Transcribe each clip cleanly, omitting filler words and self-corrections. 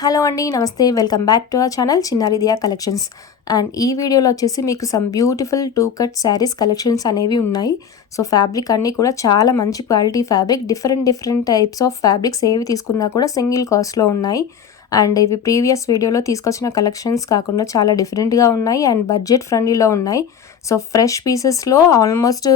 Hello అండి, నమస్తే. Welcome back to our channel చిన్నారి దియా కలెక్షన్స్. అండ్ ఈ వీడియోలో వచ్చేసి మీకు some beautiful 2 cut saris collections అనేవి ఉన్నాయి. సో ఫ్యాబ్రిక్ అన్నీ కూడా చాలా మంచి quality fabric, different types of fabrics ఏవి తీసుకున్నా కూడా సింగిల్ కాస్ట్లో ఉన్నాయి. అండ్ ఇవి ప్రీవియస్ వీడియోలో తీసుకొచ్చిన కలెక్షన్స్ కాకుండా చాలా డిఫరెంట్గా ఉన్నాయి అండ్ బడ్జెట్ ఫ్రెండ్లీలో ఉన్నాయి. సో ఫ్రెష్ పీసెస్లో ఆల్మోస్ట్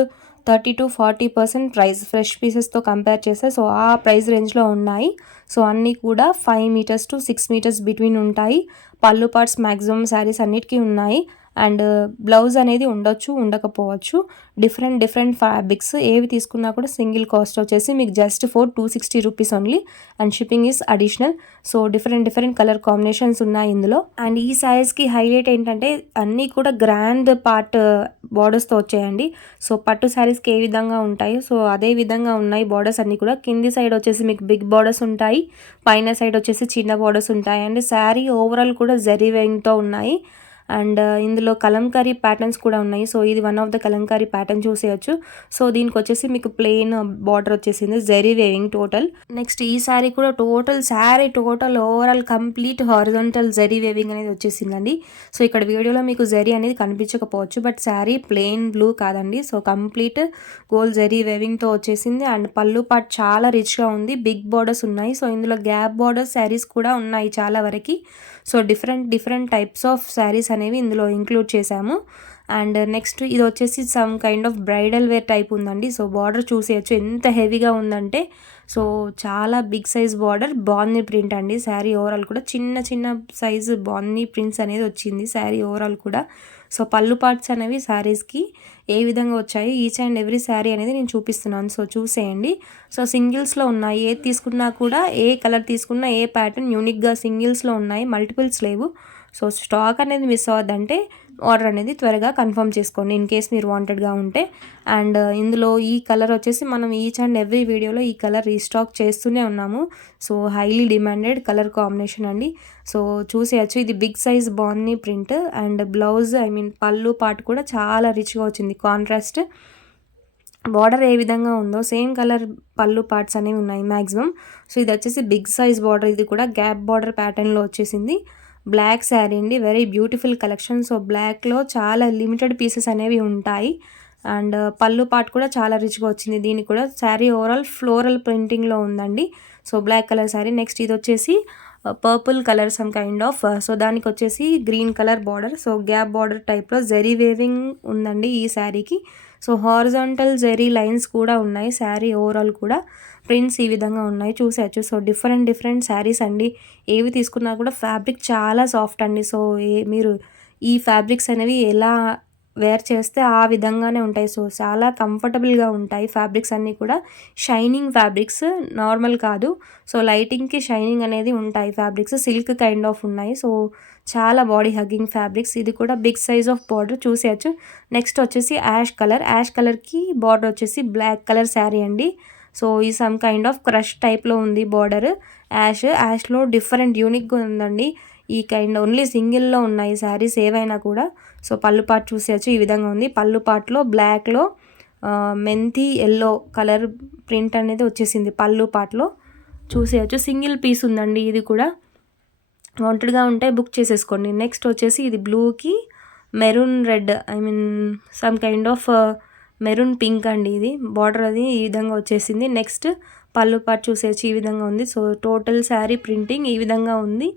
30-40% ప్రైస్ ఫ్రెష్ పీసెస్తో కంపేర్ చేస్తే సో ఆ ప్రైస్ రేంజ్లో ఉన్నాయి. సో అన్నీ కూడా 5 మీటర్స్ టు 6 మీటర్స్ బిట్వీన్ ఉంటాయి. పళ్ళు పార్ట్స్ మ్యాక్సిమం శారీస్ అన్నిటికీ ఉన్నాయి. అండ్ బ్లౌజ్ అనేది ఉండొచ్చు, ఉండకపోవచ్చు. డిఫరెంట్ ఫ్యాబ్రిక్స్ ఏవి తీసుకున్నా కూడా సింగిల్ కాస్ట్ వచ్చేసి మీకు just for 260 rupees only. And shipping is additional. So different colour combinations ఉన్నాయి ఇందులో. అండ్ ఈ శారీస్కి హైలైట్ ఏంటంటే అన్నీ కూడా గ్రాండ్ పార్ట్ బార్డర్స్తో వచ్చాయండి. సో పట్టు శారీస్కి ఏ విధంగా ఉంటాయో సో అదే విధంగా ఉన్నాయి బార్డర్స్ అన్నీ కూడా. కింది సైడ్ వచ్చేసి మీకు బిగ్ బార్డర్స్ ఉంటాయి, పైన సైడ్ వచ్చేసి చిన్న బార్డర్స్ ఉంటాయి. అండ్ శారీ ఓవరాల్ కూడా జరీ వేయింగ్తో ఉన్నాయి. అండ్ ఇందులో కలంకారీ ప్యాటర్న్స్ కూడా ఉన్నాయి. సో ఇది one of the Kalamkari pattern చూసేయచ్చు. సో దీనికి వచ్చేసి మీకు ప్లెయిన్ బార్డర్ వచ్చేసింది, జరీ వేవింగ్ టోటల్. నెక్స్ట్ ఈ శారీ కూడా total overall complete horizontal zari weaving అనేది వచ్చేసిందండి. సో ఇక్కడ వీడియోలో మీకు జరీ అనేది కనిపించకపోవచ్చు, బట్ శారీ ప్లెయిన్ బ్లూ కాదండి. సో కంప్లీట్ గోల్డ్ జరీ వేవింగ్తో వచ్చేసింది. అండ్ పళ్ళు పార్ట్ చాలా రిచ్గా ఉంది, బిగ్ బార్డర్స్ ఉన్నాయి. సో ఇందులో గ్యాప్ బార్డర్ శారీస్ కూడా ఉన్నాయి చాలా వరకు. So different types of saris అనేవి ఇందులో ఇంక్లూడ్ చేశాము. అండ్ నెక్స్ట్ ఇది వచ్చేసి some kind of bridal wear type ఉందండి. సో బార్డర్ చూసేయచ్చు ఎంత హెవీగా ఉందంటే. సో చాలా బిగ్ సైజ్ బార్డర్, బాందీ ప్రింట్ అండి. శారీ ఓవరాల్ కూడా చిన్న సైజు బాందీ ప్రింట్స్ అనేది వచ్చింది శారీ ఓవరాల్ కూడా. సో పళ్ళు పార్ట్స్ అనేవి శారీస్కి ఏ విధంగా వచ్చాయి ఈచ్ అండ్ ఎవ్రీ శారీ అనేది నేను చూపిస్తున్నాను. సో చూసేయండి. సో సింగిల్స్లో ఉన్నాయి, ఏది తీసుకున్నా కూడా ఏ కలర్ తీసుకున్నా ఏ ప్యాటర్న్ యూనిక్గా సింగిల్స్లో ఉన్నాయి, మల్టిపుల్స్ లేవు. సో స్టాక్ అనేది మిస్ అవ్వద్దంటే ఆర్డర్ అనేది త్వరగా కన్ఫర్మ్ చేసుకోండి ఇన్ కేస్ మీరు వాంటెడ్గా ఉంటే. అండ్ ఇందులో ఈ కలర్ వచ్చేసి మనం ఈచ్ అండ్ ఎవ్రీ వీడియోలో ఈ కలర్ రీస్టాక్ చేస్తూనే ఉన్నాము. So highly demanded colour combination అండి. సో చూసేయచ్చు, ఇది బిగ్ సైజ్ బాగుంది ప్రింట్. అండ్ బ్లౌజ్ పళ్ళు పార్ట్ కూడా చాలా రిచ్గా వచ్చింది, కాంట్రాస్ట్. బార్డర్ ఏ విధంగా ఉందో సేమ్ కలర్ పళ్ళు పార్ట్స్ అనేవి ఉన్నాయి మ్యాక్సిమం. సో ఇది వచ్చేసి బిగ్ సైజ్ బార్డర్, ఇది కూడా గ్యాప్ బార్డర్ ప్యాటర్న్లో వచ్చేసింది. బ్లాక్ శారీ అండి, వెరీ బ్యూటిఫుల్ కలెక్షన్. సో బ్లాక్లో చాలా లిమిటెడ్ పీసెస్ అనేవి ఉంటాయి. అండ్ పళ్ళు పార్ట్ కూడా చాలా రిచ్గా వచ్చింది. దీనికి కూడా శారీ ఓవరాల్ ఫ్లోరల్ ప్రింటింగ్లో ఉందండి. So black colour sari. Next ఇది వచ్చేసి purple colour some kind of. So దానికి వచ్చేసి green colour border. So gap border టైప్లో జరీ వేవింగ్ ఉందండి ఈ శారీకి. సో హారిజాంటల్ జరీ లైన్స్ కూడా ఉన్నాయి శారీ ఓవరాల్ కూడా. ప్రింట్స్ ఈ విధంగా ఉన్నాయి చూసేయచ్చు. సో డిఫరెంట్ శారీస్ అండి. ఏవి తీసుకున్నా కూడా ఫ్యాబ్రిక్ చాలా సాఫ్ట్ అండి. సో మీరు ఈ ఫ్యాబ్రిక్స్ అనేవి ఎలా వేర్ చేస్తే ఆ విధంగానే ఉంటాయి. సో చాలా కంఫర్టబుల్గా ఉంటాయి ఫ్యాబ్రిక్స్ అన్నీ కూడా. షైనింగ్ ఫ్యాబ్రిక్స్, నార్మల్ కాదు. సో లైటింగ్కి షైనింగ్ అనేది ఉంటాయి ఫ్యాబ్రిక్స్, సిల్క్ కైండ్ ఆఫ్ ఉన్నాయి. సో చాలా బాడీ హగ్గింగ్ ఫ్యాబ్రిక్స్. ఇది కూడా బిగ్ సైజ్ ఆఫ్ బార్డర్ చూసేయచ్చు. నెక్స్ట్ వచ్చేసి యాష్ కలర్కి బార్డర్ వచ్చేసి బ్లాక్ కలర్ శారీ అండి. సో ఈ సమ్ కైండ్ ఆఫ్ క్రష్ టైప్లో ఉంది బార్డర్. యాష్లో డిఫరెంట్ యూనిక్గా ఉందండి. ఈ కైండ్ ఓన్లీ సింగిల్లో ఉన్నాయి శారీస్ ఏవైనా కూడా. సో పళ్ళు పార్ట్ చూసేయచ్చు, ఈ విధంగా ఉంది. పళ్ళు పార్ట్లో బ్లాక్లో మెంతి ఎల్లో కలర్ ప్రింట్ అనేది వచ్చేసింది పళ్ళు పార్ట్లో చూసేయచ్చు. సింగిల్ పీస్ ఉందండి ఇది కూడా. వాంటెడ్గా ఉంటే బుక్ చేసేసుకోండి. నెక్స్ట్ వచ్చేసి ఇది బ్లూకి maroon red, some kind of maroon pink అండి. ఇది బార్డర్ అది ఈ విధంగా వచ్చేసింది. నెక్స్ట్ పళ్ళు పార్ట్ చూసేసి ఈ విధంగా ఉంది. సో టోటల్ శారీ ప్రింటింగ్ ఈ విధంగా ఉంది.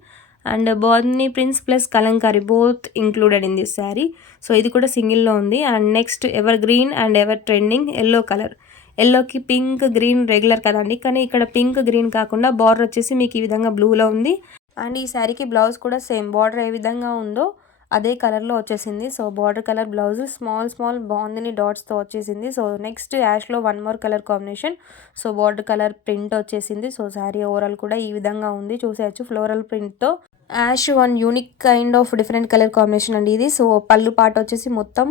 అండ్ బాందీ prints plus Kalamkari both included in this sari. So ఇది కూడా సింగిల్లో ఉంది. And next evergreen and ever trending yellow colour. ఎల్లోకి పింక్ గ్రీన్ రెగ్యులర్ కదండి, కానీ ఇక్కడ పింక్ గ్రీన్ కాకుండా బార్డర్ వచ్చేసి మీకు ఈ విధంగా బ్లూలో ఉంది. అండ్ ఈ శారీకి బ్లౌజ్ కూడా సేమ్ బార్డర్ ఏ విధంగా ఉందో అదే కలర్లో వచ్చేసింది. So border colour blouse small bandhani డాట్స్తో వచ్చేసింది. సో నెక్స్ట్ యాష్లో one more colour combination. So border colour print వచ్చేసింది. సో శారీ ఓవరాల్ కూడా ఈ విధంగా ఉంది చూసేయచ్చు ఫ్లోరల్ ప్రింట్తో. Ash one unique kind of different colour combination అండి ఇది. సో పళ్ళు పార్ట్ వచ్చేసి మొత్తం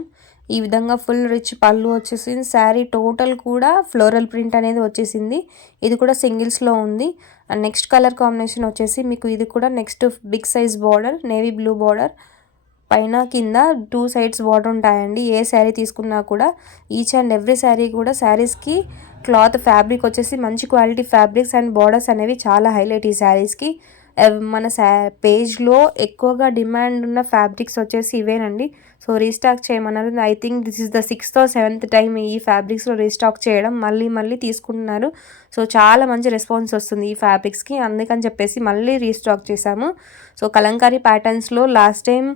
ఈ విధంగా ఫుల్ రిచ్ పళ్ళు వచ్చేసింది. శారీ టోటల్ కూడా ఫ్లోరల్ ప్రింట్ అనేది వచ్చేసింది. ఇది కూడా సింగిల్స్లో ఉంది. అండ్ నెక్స్ట్ కలర్ కాంబినేషన్ వచ్చేసి మీకు ఇది కూడా next big size border, navy blue border, పైన కింద 2 సైడ్స్ బార్డర్ ఉంటాయండి. ఏ శారీ తీసుకున్నా కూడా ఈచ్ అండ్ ఎవ్రీ శారీ కూడా శారీస్కి క్లాత్ ఫ్యాబ్రిక్ వచ్చేసి మంచి క్వాలిటీ ఫ్యాబ్రిక్స్ అండ్ బార్డర్స్ అనేవి చాలా హైలైట్ ఈ శారీస్కి. మన పేజ్లో ఎక్కువగా డిమాండ్ ఉన్న ఫ్యాబ్రిక్స్ వచ్చేసి ఇవేనండి. సో రీస్టాక్ చేయమన్నారు. I think this is the 6th or 7th time ఈ ఫ్యాబ్రిక్స్లో రీస్టాక్ చేయడం, మళ్ళీ తీసుకుంటున్నారు. సో చాలా మంచి రెస్పాన్స్ వస్తుంది ఈ ఫ్యాబ్రిక్స్కి, అందుకని చెప్పేసి మళ్ళీ రీస్టాక్ చేశాము. సో కలంకారీ ప్యాటర్న్స్లో లాస్ట్ టైం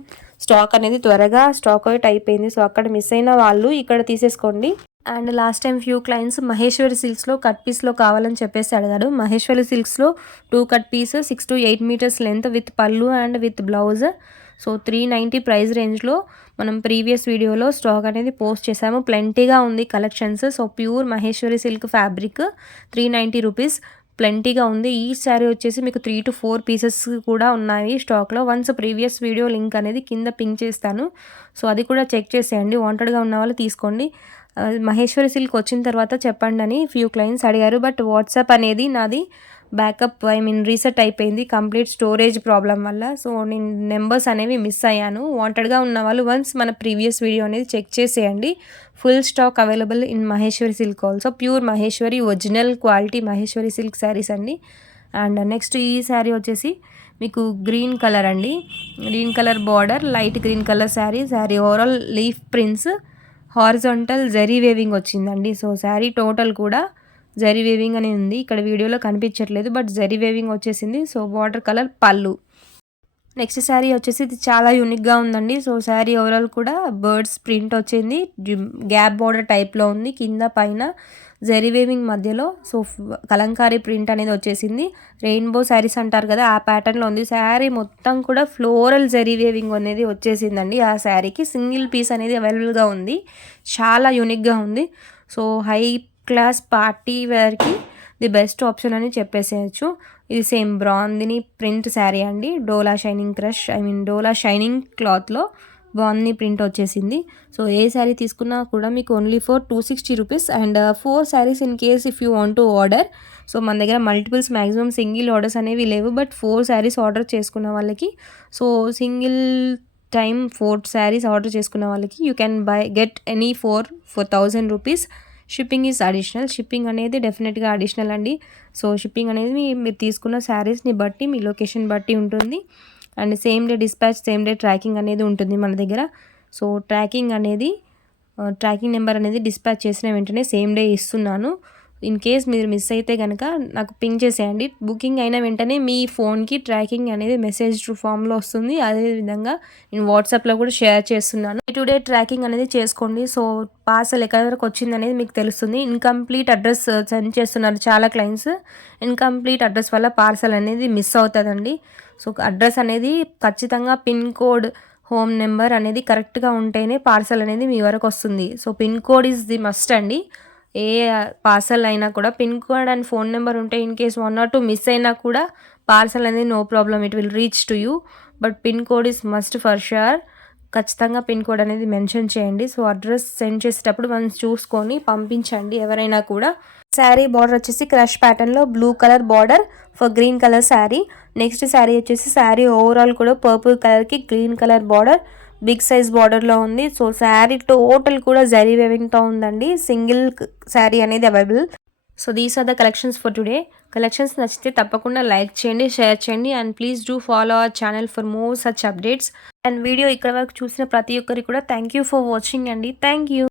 స్టాక్ అనేది త్వరగా స్టాక్ అవుట్ అయిపోయింది. సో అక్కడ మిస్ అయిన వాళ్ళు ఇక్కడ తీసేసుకోండి. And last time few clients Maheshwari సిల్క్స్లో కట్ పీస్లో కావాలని చెప్పేసి అడిగారు. మహేశ్వరి సిల్క్స్లో 2 cut piece 6 to 8 metres length with pallu and with blouse. So 390 price రేంజ్లో మనం ప్రీవియస్ వీడియోలో స్టాక్ అనేది పోస్ట్ చేసాము. ప్లెంటీగా ఉంది collections. So pure Maheshwari silk fabric 390 rupees ప్లెంటీగా ఉంది. ఈ శారీ వచ్చేసి మీకు 3 to 4 పీసెస్ కూడా ఉన్నాయి స్టాక్లో. వన్స్ ప్రీవియస్ వీడియో లింక్ అనేది కింద పింక్ చేస్తాను. సో అది కూడా చెక్ చేసేయండి. వాంటెడ్గా ఉన్న వాళ్ళు తీసుకోండి. మహేశ్వరి సిల్క్ వచ్చిన తర్వాత చెప్పండి అని ఫ్యూ క్లయింట్స్ అడిగారు. బట్ వాట్సాప్ అనేది నాది బ్యాకప్ రీసెట్ అయిపోయింది కంప్లీట్ స్టోరేజ్ ప్రాబ్లం వల్ల. సో నేను నెంబర్స్ అనేవి మిస్ అయ్యాను. వాంటెడ్గా ఉన్న వాళ్ళు వన్స్ మన ప్రీవియస్ వీడియో అనేది చెక్ చేసేయండి. Full stock available in Maheshwari silk also. Pure Maheshwari original quality Maheshwari silk saris అండి. అండ్ నెక్స్ట్ ఈ శారీ వచ్చేసి మీకు గ్రీన్ కలర్ అండి. Green colour border, light green colour sari overall leaf prints, horizontal zari weaving వచ్చిందండి. సో శారీ టోటల్ కూడా జరీ వేవింగ్ అని ఉంది. ఇక్కడ వీడియోలో కనిపించట్లేదు బట్ జరీ వేవింగ్ వచ్చేసింది. సో వాటర్ కలర్ పళ్ళు. నెక్స్ట్ శారీ వచ్చేసి ఇది చాలా యూనిక్గా ఉందండి. సో శారీ ఓవరాల్ కూడా బర్డ్స్ ప్రింట్ వచ్చింది. గ్యాప్ బార్డర్ టైప్లో ఉంది. కింద పైన జరీ వేవింగ్ మధ్యలో సో కలంకారీ ప్రింట్ అనేది వచ్చేసింది. రెయిన్బో శారీస్ అంటారు కదా, ఆ ప్యాటర్న్లో ఉంది. శారీ మొత్తం కూడా ఫ్లోరల్ జరీ వేవింగ్ అనేది వచ్చేసిందండి. ఆ శారీకి సింగిల్ పీస్ అనేది అవైలబుల్గా ఉంది. చాలా యూనిక్గా ఉంది. సో హై క్లాస్ పార్టీ వేర్కి ది బెస్ట్ ఆప్షన్ అని చెప్పేసేయచ్చు. ఇది సేమ్ బ్రాందిని ప్రింట్ శారీ అండి. డోలా షైనింగ్ డోలా షైనింగ్ క్లాత్లో బాగుంది ప్రింట్ వచ్చేసింది. సో ఏ శారీ తీసుకున్నా కూడా మీకు only for 260 rupees. And 4 saris in case if you want to order. So మన దగ్గర మల్టిపుల్స్ మ్యాక్సిమం సింగిల్ ఆర్డర్స్ అనేవి లేవు. బట్ 4 శారీస్ ఆర్డర్ చేసుకున్న వాళ్ళకి, so single time 4 saris order చేసుకున్న వాళ్ళకి you can get any for 1000 rupees. Shipping is additional. Shipping అనేది డెఫినెట్గా అడిషనల్ అండి. సో షిప్పింగ్ అనేది మీరు తీసుకున్న శారీస్ని బట్టి, మీ లొకేషన్ బట్టి ఉంటుంది. And same day dispatch, same day tracking అనేది ఉంటుంది మన దగ్గర. సో ట్రాకింగ్ నెంబర్ అనేది డిస్పాచ్ చేసిన వెంటనే సేమ్ డే ఇస్తున్నాను. ఇన్ కేస్ మీరు మిస్ అయితే కనుక నాకు పింక్ చేసేయండి. బుకింగ్ అయిన వెంటనే మీ ఫోన్కి ట్రాకింగ్ అనేది మెసేజ్ ఫామ్లో వస్తుంది. అదేవిధంగా నేను వాట్సాప్లో కూడా షేర్ చేస్తున్నాను. టుడే ట్రాకింగ్ అనేది చేసుకోండి. సో పార్సల్ ఎక్కడి వరకు వచ్చింది అనేది మీకు తెలుస్తుంది. ఇన్కంప్లీట్ అడ్రస్ సెండ్ చేస్తున్నారు చాలా క్లయింట్స్. ఇన్కంప్లీట్ అడ్రస్ వల్ల పార్సల్ అనేది మిస్ అవుతుందండి. సో అడ్రస్ అనేది ఖచ్చితంగా పిన్ కోడ్, హోమ్ నెంబర్ అనేది కరెక్ట్గా ఉంటేనే పార్సల్ అనేది మీ వరకు వస్తుంది. So pin code is the must అండి. ఏ పార్సల్ అయినా కూడా pin code and phone number ఉంటే ఇన్ కేస్ 1 or 2 మిస్ అయినా కూడా పార్సల్ అనేది no problem, it will reach to you. But pin code is must for sure. ఖచ్చితంగా pin code అనేది మెన్షన్ చేయండి. సో అడ్రస్ సెండ్ చేసేటప్పుడు మనం చూసుకొని పంపించండి ఎవరైనా కూడా. శారీ బార్డర్ వచ్చేసి క్రష్ ప్యాటర్న్లో blue colour border for green colour sari. Next sari వచ్చేసి శారీ ఓవరాల్ కూడా పర్పుల్ కలర్కి green colour border, big size బార్డర్లో ఉంది. సో శారీ టోటల్ కూడా జరీ వేవింగ్తో ఉందండి. సింగిల్ శారీ అనేది available. So these are the collections for today. Collections నచ్చితే తప్పకుండా లైక్ చేయండి, షేర్ చేయండి. And please do follow our channel for more such updates. And video ఇక్కడ వరకు చూసిన ప్రతి ఒక్కరికి కూడా థ్యాంక్ యూ ఫర్ వాచింగ్ అండి. Thank you.